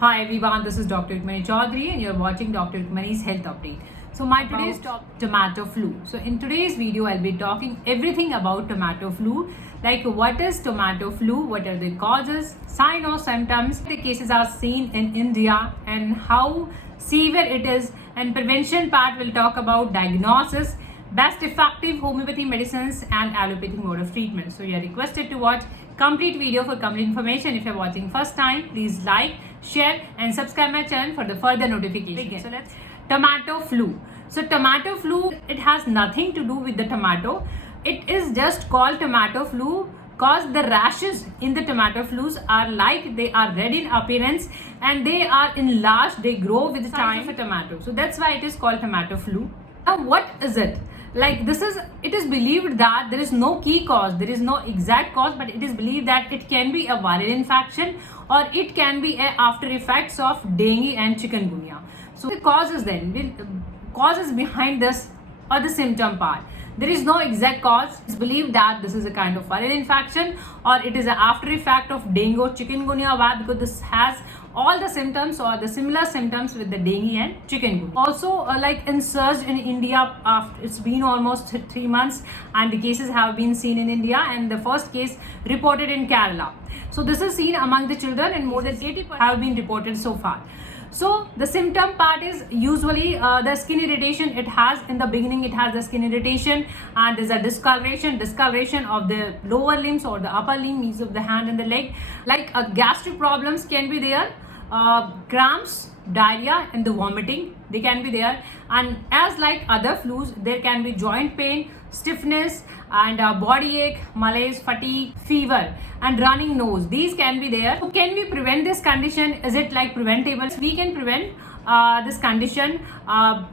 Hi everyone, this is Dr.RUkmani Choudhary and you're watching Dr.RUkmani's Health Update. So my today's topic, tomato flu. So in today's video, I'll be talking everything about tomato flu, like what is tomato flu, what are the causes, sign or symptoms, the cases are seen in India and how severe it is, and prevention part will talk about diagnosis, best effective homeopathy medicines and allopathic mode of treatment. So you are requested to watch complete video for complete information. If you're watching first time, please like, share and subscribe my channel for the further notifications. So let's tomato flu. So tomato flu, it has nothing to do with the tomato. It is just called tomato flu because the rashes in the tomato flus are like they are red in appearance and they are enlarged, they grow with the time of a tomato. So that's why it is called tomato flu. Now what is it? Like it is believed that there is no key cause, there is no exact cause, but it is believed that it can be a viral infection or it can be after effects of dengue and chikungunya. So the causes causes behind this or the symptom part. There is no exact cause. It's believed that this is a kind of viral infection or it is an after effect of dengue or chikungunya. Why? Because this has all the symptoms or the similar symptoms with the dengue and chikungunya. Also like in surge in India, after it's been almost 3 months and the cases have been seen in India, and the first case reported in Kerala. So this is seen among the children and more than 80% have been reported so far. So the symptom part is usually the skin irritation. It has in the beginning, it has the skin irritation and there's a discoloration of the lower limbs or the upper limbs of the hand and the leg. Like gastric problems can be there, cramps, diarrhea and the vomiting, they can be there. And as like other flus, there can be joint pain, stiffness and body ache, malaise, fatigue, fever and running nose. These can be there. So can we prevent this condition? Is it like preventable? We can prevent this condition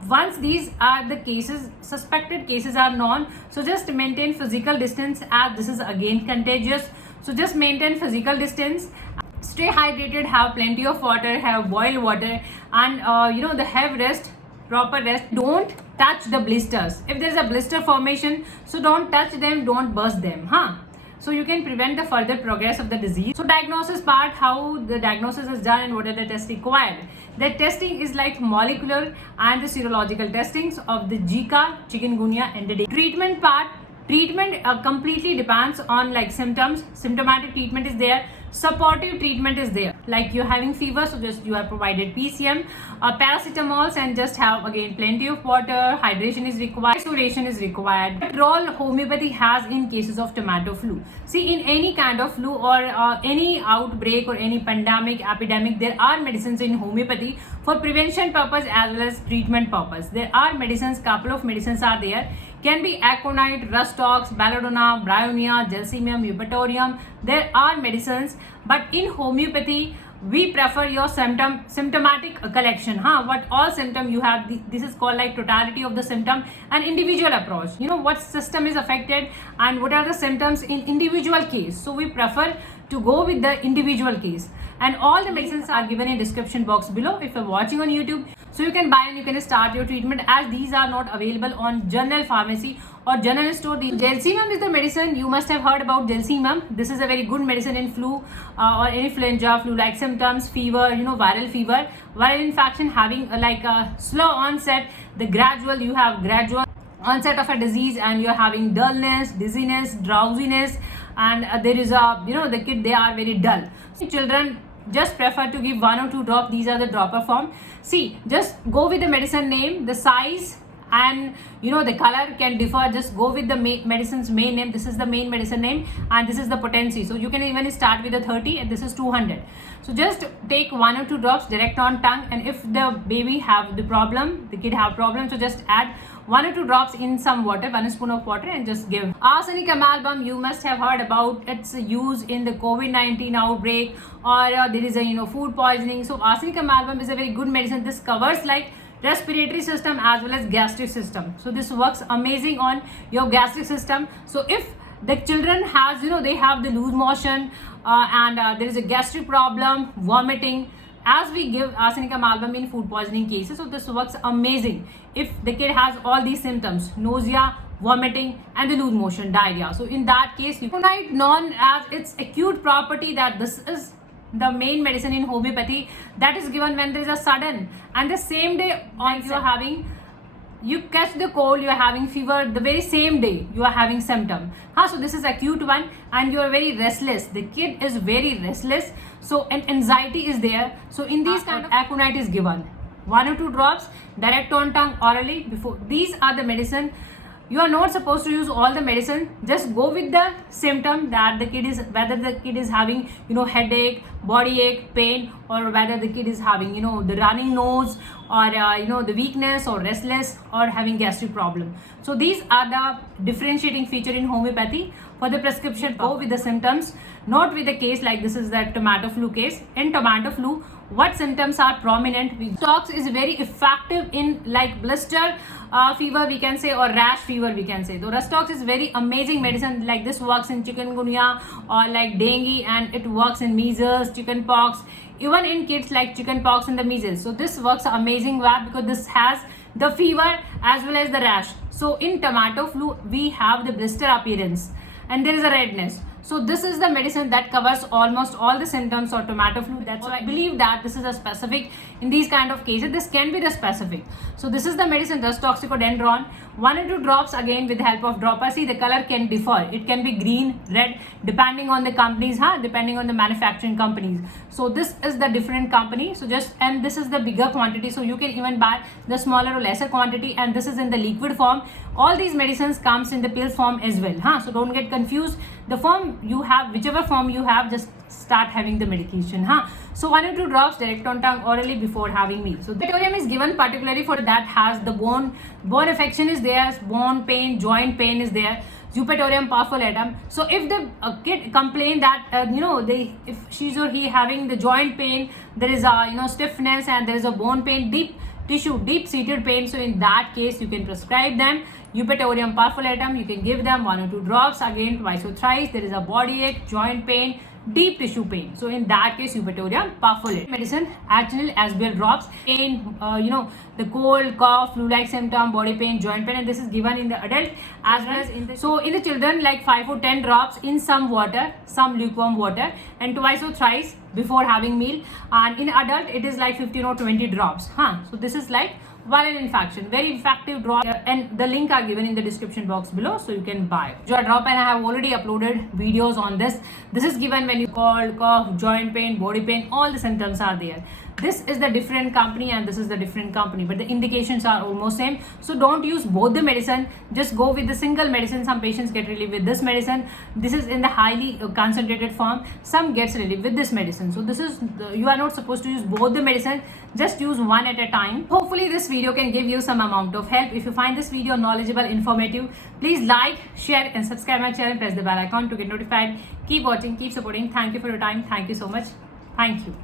once these are the cases, suspected cases are known. So just maintain physical distance as this is again contagious. So just maintain physical distance. Stay hydrated, have plenty of water, have boiled water and have rest, proper rest. Don't touch the blisters. If there's a blister formation, so don't touch them, don't burst them, so you can prevent the further progress of the disease. So diagnosis part, how the diagnosis is done and what are the tests required. The testing is like molecular and the serological testings of the Zika, chikungunya and the dengue. Treatment part, treatment completely depends on like symptoms. Symptomatic treatment is there, supportive treatment is there, like you're having fever, so just you are provided PCM, paracetamols and just have again plenty of water, hydration is required, isolation is required. What role homeopathy has in cases of tomato flu? See, in any kind of flu or any outbreak or any pandemic, epidemic, there are medicines in homeopathy for prevention purpose as well as treatment purpose. There are medicines, couple of medicines are there. Can be aconite, rustox, belladonna, bryonia, gelsemium, eupatorium. There are medicines, but in homeopathy, we prefer your symptomatic collection. What all symptom you have, this is called like totality of the symptom and individual approach. You know what system is affected and what are the symptoms in individual case. So we prefer to go with the individual case. And all the medicines are given in description box below if you're watching on YouTube. So you can buy and you can start your treatment as these are not available on general pharmacy or general store. The gelsemium is the medicine. You must have heard about gelsemium. This is a very good medicine in flu or influenza, flu-like symptoms, fever, viral fever, viral infection having like a slow onset, you have gradual onset of a disease and you're having dullness, dizziness, drowsiness and there is a, the kid, they are very dull. So children, just prefer to give 1 or 2 drops. These are the dropper form. See, just go with the medicine name, the size and the color can differ. Just go with the medicine's main name. This is the main medicine name and this is the potency. So you can even start with the 30 and this is 200. So just take 1 or 2 drops direct on tongue, and if the baby have the problem, the kid have problem, so just add 1 or 2 drops in some water, 1 spoon of water and just give. Arsenic amalgam, you must have heard about its use in the COVID-19 outbreak or there is a food poisoning. So arsenic amalgam is a very good medicine. This covers like respiratory system as well as gastric system. So this works amazing on your gastric system. So if the children has, they have the loose motion and there is a gastric problem, vomiting, as we give arsenic amalgam in food poisoning cases, so this works amazing if the kid has all these symptoms, nausea, vomiting and the loose motion, diarrhea. So in that case, you known as its acute property that this is the main medicine in homeopathy that is given when there is a sudden, and the same day on you are having, you catch the cold, you are having fever, the very same day you are having symptom. So this is acute one, and you are very restless. The kid is very restless, so an anxiety is there. So in these kind of aconite is given, 1 or 2 drops direct on tongue orally before. These are the medicine. You are not supposed to use all the medicine. Just go with the symptom that the kid is, whether the kid is having, headache, body ache, pain, or whether the kid is having, the running nose, or the weakness, or restless, or having gastric problem. So these are the differentiating feature in homeopathy. For the prescription, go with the symptoms, not with the case like this is the tomato flu case. In tomato flu, what symptoms are prominent? Restless is very effective in like blister fever we can say, or rash fever we can say. So Restless is very amazing medicine. Like this works in chikungunya or like dengue, and it works in measles, chickenpox, even in kids like chickenpox and the measles. So this works amazing well because this has the fever as well as the rash. So in tomato flu we have the blister appearance and there is a redness. So this is the medicine that covers almost all the symptoms of tomato flu. That's why I believe that this is a specific in these kind of cases. This can be the specific. So this is the medicine Rus toxicodendron, 1 or 2 drops again with the help of dropper. See, the color can differ. It can be green, red, depending on the companies, depending on the manufacturing companies. So this is the different company. So and this is the bigger quantity. So you can even buy the smaller or lesser quantity, and this is in the liquid form. All these medicines comes in the pills form as well. So don't get confused. The form you have, whichever form you have, just start having the medication. So 1 or 2 drops direct on tongue orally before having meal. So Eupatorium is given particularly for that has the bone affection is there, bone pain, joint pain is there. Eupatorium powerful atom. So if the kid complain that if she's or he having the joint pain, there is a stiffness and there is a bone pain, deep tissue, deep seated pain. So in that case you can prescribe them Eupatorium perfolatum. You can give them 1 or 2 drops again twice or thrice. There is a body ache, joint pain, deep tissue pain. So in that case Eupatorium perfolatum. Medicine Arginal Asbel drops in the cold, cough, flu-like symptom, body pain, joint pain, and this is given in the adult as well as in the in the children like 5 or 10 drops in some water, some lukewarm water, and twice or thrice before having meal. And in adult it is like 15 or 20 drops. So this is like viral infection, very effective drop, and the link are given in the description box below, so you can buy your drop. And I have already uploaded videos on this. This is given when you cold, cough, joint pain, body pain, all the symptoms are there. This is the different company and this is the different company, but the indications are almost same. So don't use both the medicine, just go with the single medicine. Some patients get relief with this medicine. This is in the highly concentrated form. Some gets relief with this medicine. So this is you are not supposed to use both the medicine, just use one at a time. Hopefully this video can give you some amount of help. If you find this video knowledgeable, informative, please like, share and subscribe my channel. Press the bell icon to get notified. Keep watching, keep supporting. Thank you for your time. Thank you so much. Thank you.